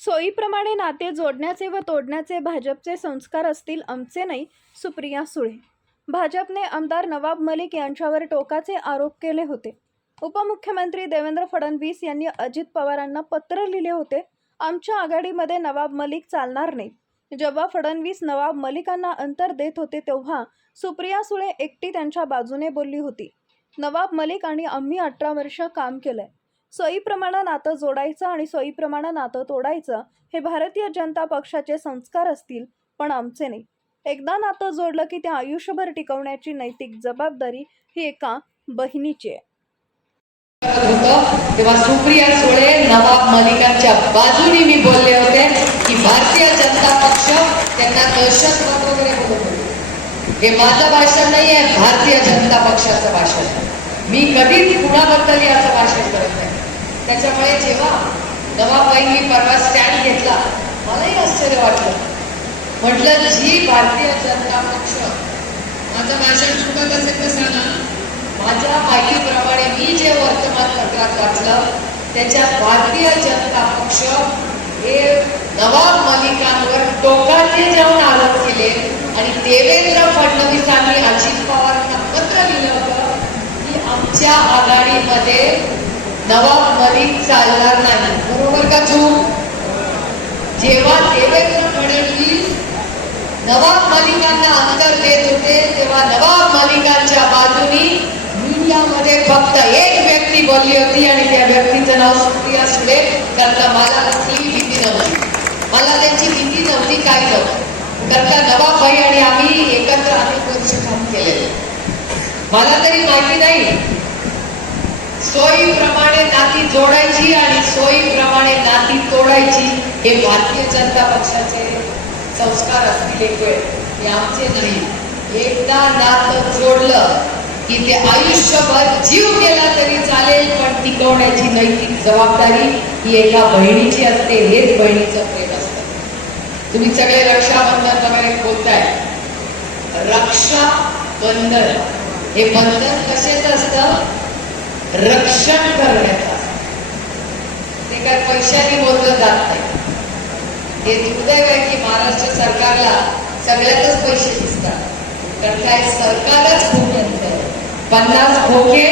सोयीप्रमाणे नाते जोडण्याचे व तोडण्याचे भाजपचे संस्कार असतील आमचे नाही सुप्रिया सुळे. भाजपने आमदार नवाब मलिक यांच्यावर टोकाचे आरोप केले होते. उपमुख्यमंत्री देवेंद्र फडणवीस यांनी अजित पवारांना पत्र लिहिले होते आमच्या आघाडीमध्ये नवाब मलिक चालणार नाही जेव्हा फडणवीस नवाब मलिकांना अंतर देत होते तेव्हा सुप्रिया सुळे एकटी त्यांच्या बाजूने बोलली होती. नवाब मलिक आणि आम्ही अठरा वर्ष काम केलंय. सोयीप्रमाणे नातं जोडायचं आणि सोयीप्रमाणे नातं तोडायचं हे भारतीय जनता पक्षाचे संस्कार असतील पण आमचे नाही. एकदा नातं जोडलं की ते आयुष्यभर टिकवण्याची नैतिक जबाबदारी ही एका बहिणीची आहे. तेव्हा सुप्रिया सुळे नवाब मलिकांच्या बाजूने मी बोलले होते की भारतीय जनता पक्ष त्यांना दहशतवाद वगैरे बोलत होते. हे माझं भाषण नाही आहे भारतीय जनता पक्षाचं भाषण. मी कधीच कुणाबद्दलही असं भाषण करत नाही. त्याच्यामुळे जेव्हा नवाबाईंनी परवा स्टँड घेतला मलाही आश्चर्य वाटलं. म्हटलं जी भारतीय जनता पक्ष माझं भाषण चुकत असेल तर सांगा माझ्या माहितीप्रमाणे मी जे वर्तमानपत्रात वाचलं त्याच्यात भारतीय जनता पक्ष हे नवाब मलिकांवर टोकाचे जाऊन आरोप केले आणि देवेंद्र फडणवीसांनी अजित पवारांना पत्र लिहिलं होतं की आमच्या आघाडीमध्ये नवाब मलिक चालणार नाही. बरोबर का चूक? जेव्हा देवेंद्र फडणवीस नवाब मालिकांना अंतर देत होते तेव्हा नवाब मालिकांच्या बाजूनी मीडियामध्ये फक्त एक व्यक्ती बोलली होती आणि त्या व्यक्तीचं नाव सुप्रिया सुळे करता मला कसली भीती नव्हती. मला त्यांची भीती नव्हती काय नव्हतं करता का नवाबभाई आणि आम्ही एकत्र अनेक वर्ष काम केले मला तरी माहिती नाही. सोयीप्रमाणे नाती जोडायची आणि सोयीप्रमाणे नाती तोडायची हे भारतीय जनता पक्षाचे संस्कार असतील एक वेळ. हे आमचे नाही. एकदा नातं जोडलं की ते आयुष्यभर जीव गेला तरी चालेल पण टिकवण्याची नैतिक जबाबदारी ही एका बहिणीची असते हेच बहिणीचं प्रेम असतं. तुम्ही सगळे रक्षाबंधन वगैरे बोलताय रक्षाबंधन हे बंधन कसेच असतं? रक्षण करण्याचा. ते काय पैशाने मोजलं जात नाही. हे दुर्दैव आहे की महाराष्ट्र सरकारला सगळ्यातच पैसे दिसतात. कारण काय? सरकारच खूप पन्नास खोके